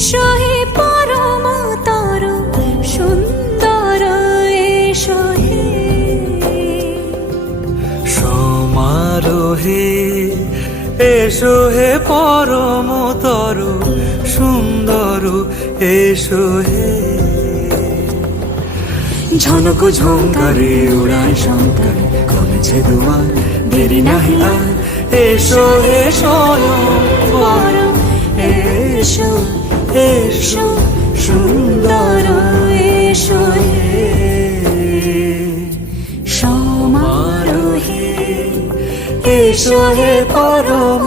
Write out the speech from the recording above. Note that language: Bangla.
এসো হে পরম তরু সুন্দর এসো হে সমারোহে এসো হে পরম তরু সুন্দর এসো হে ঝনক ঝঙ্কারে উড়ায় শঙ্কর করেছে দুয়ার দেরি নাহি আর এসো হে স্বয়ং পরম এসো এসো সুন্দর এসো হে সমারোহে এসো হে পরম